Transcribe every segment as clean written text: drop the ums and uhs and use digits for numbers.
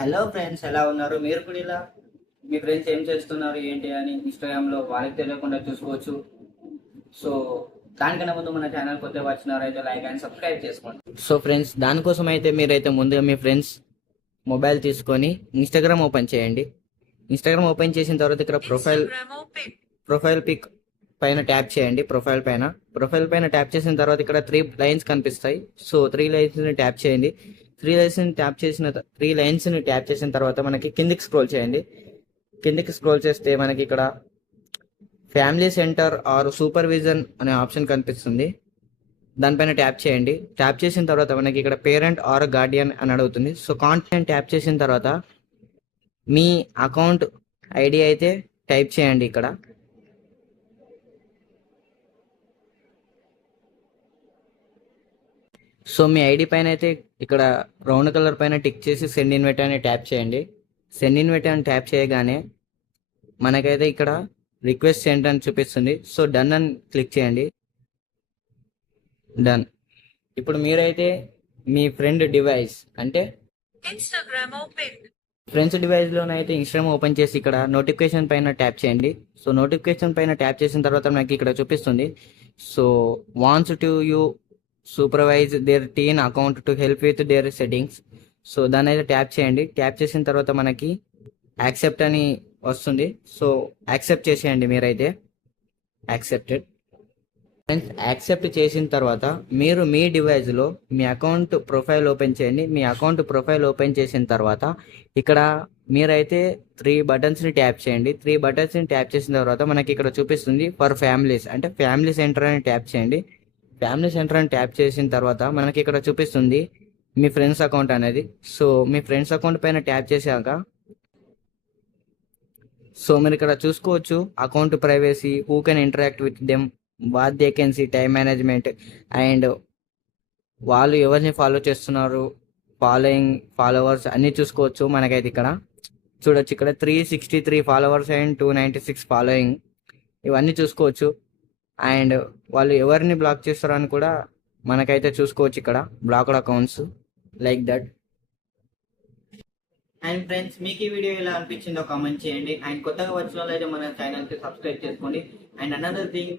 Hello friends, ఎలా ఉన్నారు? మీరు కూడా ఇలా మీ ఫ్రెండ్స్ ఏం చేస్తున్నారు ఏంటి అని ఇన్స్టాగ్రామ్లో వాళ్ళకి తెలియకుండా చూసుకోవచ్చు. సో దానికన్నా ముందు మన ఛానల్ కొద్దిగా వచ్చినారైతే లైక్ అండ్ సబ్స్క్రైబ్ చేసుకోండి. సో ఫ్రెండ్స్, దానికోసం అయితే మీరైతే ముందుగా మీ ఫ్రెండ్స్ మొబైల్ తీసుకొని ఇన్స్టాగ్రామ్ ఓపెన్ చేయండి. ఇన్స్టాగ్రామ్ ఓపెన్ చేసిన తర్వాత ఇక్కడ ప్రొఫైల్ పిక్ పైన ట్యాప్ చేయండి. ప్రొఫైల్ పైన ట్యాప్ చేసిన తర్వాత ఇక్కడ 3 లైన్స్ కనిపిస్తాయి. సో 3 లైన్స్ని ట్యాప్ చేయండి. 3 లైన్స్ని ట్యాప్ చేసిన తర్వాత మనకి కిందికి స్క్రోల్ చేయండి. కిందికి స్క్రోల్ చేస్తే మనకి ఇక్కడ ఫ్యామిలీ సెంటర్ ఆర్ సూపర్విజన్ అనే ఆప్షన్ కనిపిస్తుంది. దానిపైన ట్యాప్ చేయండి. ట్యాప్ చేసిన తర్వాత మనకి ఇక్కడ పేరెంట్ ఆర్ గార్డియన్ అని అడుగుతుంది. సో కాంటెంట్ ట్యాప్ చేసిన తర్వాత మీ అకౌంట్ ఐడి అయితే టైప్ చేయండి. ఇక్కడ సో మీ ఐడి పైన అయితే ఇక్కడ బ్రౌన్ కలర్ పైన టిక్ చేసి సెండ్ ఇన్వైట్ అని ట్యాప్ చేయండి. సెండ్ ఇన్వైట్ అని ట్యాప్ చేయగానే మనకైతే ఇక్కడ రిక్వెస్ట్ సెండ్ అని చూపిస్తుంది. సో డన్ అని క్లిక్ చేయండి. డన్. ఇప్పుడు మీరైతే మీ ఫ్రెండ్ డివైస్ అంటే ఫ్రెండ్స్ డివైస్లోనైతే ఇన్స్టాగ్రామ్ ఓపెన్ చేసి ఇక్కడ నోటిఫికేషన్ పైన ట్యాప్ చేయండి. సో నోటిఫికేషన్ పైన ట్యాప్ చేసిన తర్వాత మనకి ఇక్కడ చూపిస్తుంది. So wants to you supervise their teen account to help with their settings. So దాన్ని అయితే ట్యాప్ చేయండి. ట్యాప్ చేసిన తర్వాత మనకి యాక్సెప్ట్ అని వస్తుంది. సో యాక్సెప్ట్ చేసేయండి. మీరైతే యాక్సెప్టెడ్. ఫ్రెండ్స్, యాక్సెప్ట్ చేసిన తర్వాత మీరు మీ డివైస్లో మీ అకౌంట్ ప్రొఫైల్ ఓపెన్ చేయండి. మీ అకౌంట్ ప్రొఫైల్ ఓపెన్ చేసిన తర్వాత ఇక్కడ మీరైతే 3 బటన్స్ని ట్యాప్ చేయండి. 3 బటన్స్ని ట్యాప్ చేసిన తర్వాత మనకి ఇక్కడ చూపిస్తుంది ఫర్ ఫ్యామిలీస్ అంటే ఫ్యామిలీ సెంటర్ అని ట్యాప్ చేయండి. ఫ్యామిలీ సెంటర్ అని ట్యాప్ చేసిన తర్వాత మనకి ఇక్కడ చూపిస్తుంది మీ ఫ్రెండ్స్ అకౌంట్ అనేది. సో మీ ఫ్రెండ్స్ అకౌంట్ పైన ట్యాప్ చేశాక సో మీరు ఇక్కడ చూసుకోవచ్చు account privacy, who can interact with them, what they can see, time management and వాళ్ళు ఎవరిని ఫాలో చేస్తున్నారు, ఫాలోవర్స్ అన్నీ చూసుకోవచ్చు. మనకైతే ఇక్కడ చూడొచ్చు. ఇక్కడ 363 ఫాలోవర్స్ అండ్ 296 ఫాలోయింగ్ ఇవన్నీ చూసుకోవచ్చు. అండ్ వాళ్ళు ఎవరిని బ్లాక్ చేస్తారో అని కూడా మనకైతే చూసుకోవచ్చు. ఇక్కడ blocked accounts like that. And friends, మీకు ఈ వీడియో ఎలా అనిపించిందో కామెంట్ చేయండి. అండ్ కొత్తగా వచ్చిన వాళ్ళు అయితే మన ఛానల్కి సబ్స్క్రైబ్ చేసుకోండి. అండ్ అనదర్ థింగ్,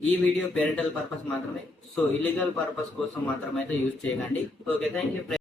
ఈ వీడియో పేరెంటల్ పర్పస్ మాత్రమే. సో ఇల్లీగల్ పర్పస్ కోసం మాత్రమే అయితే యూజ్ చేయకండి. Okay, thank you.